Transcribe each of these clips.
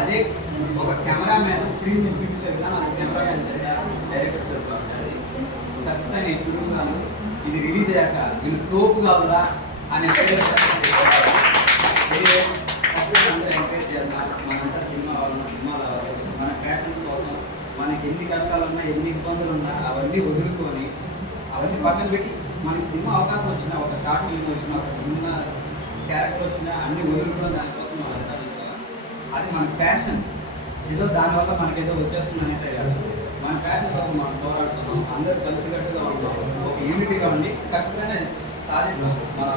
అదే ఒక cameraman screen నుంచి చూపించారు కదా మన కెమెరామ్యాన్ డైరెక్టర్ చెప్తాను ఖచ్చితంగా ఎదురుగాను ఇది రిలీజ్ అయ్యాక వీళ్ళు తోపు కాదురా అని ఎంకరేజ్ చేయాలి. మనంతా సినిమా వాళ్ళ సినిమాలు అవ్వాలి, మన ప్యాషన్స్ కోసం మనకి ఎన్ని కష్టాలు ఉన్నా ఎన్ని ఇబ్బందులు ఉన్నా అవన్నీ వదులుకొని అవన్నీ పక్కన పెట్టి మనకి సినిమా అవకాశం వచ్చినా ఒక షార్ట్ ఫిల్మ్ వచ్చినా ఒక చిన్న క్యారెక్టర్ వచ్చినా అన్ని వదులుకోవడం దానికోసం మనం అంటారు. అది మన ప్యాషన్. ఏదో దానివల్ల మనకేదో వచ్చేస్తుంది అనేది కాదు. మన ప్యాషన్ కోసం మనం పోరాడుతున్నాం, అందరూ కలిసికట్టుగా ఉంటాం, ఒక యూనిటీగా ఉండి ఖచ్చితంగా సాధిస్తాం మనం.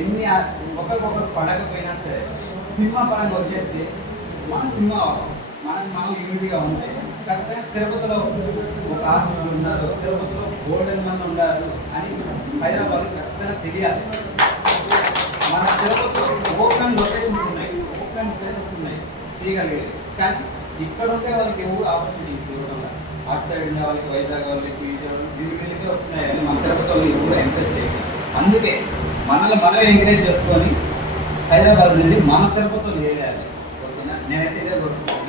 ఎన్ని ఒకరికొకరు పడకపోయినా సరే సినిమా పరంగా వచ్చేసి మన సినిమా మనం యూనిటీగా ఉంటే ఖచ్చితంగా తిరుపతిలో ఒక ఆర్టిస్టులు ఉన్నారు, తిరుపతిలో గోల్డెన్ మంది ఉన్నారు అని హైదరాబాద్ ఖచ్చితంగా తెలియాలి. మన తిరుపతిలో ఓపెన్ లొకేషన్స్ ఉన్నాయి, ఓపెన్ ప్లేసెస్ ఉన్నాయి తీయగలిగేది. కానీ ఇక్కడ ఉంటే వాళ్ళకి ఎవరు ఆపర్చునిటీస్ ఇవ్వడం, అటు సైడ్ ఉండే వాళ్ళకి వైజాగ్ వాళ్ళకి దీని వెళ్ళికే వస్తున్నాయి అని మన తిరుపతిలో ఎవరు ఎంకరేజ్ చేయాలి. అందుకే మనల్ని మనమే ఎంకరేజ్ చేసుకొని హైదరాబాద్ నుండి మన తిరుపతిలో చేయాలి. ఓకేనా? నేనైతే ఇదే కోరుకుంటున్నాను.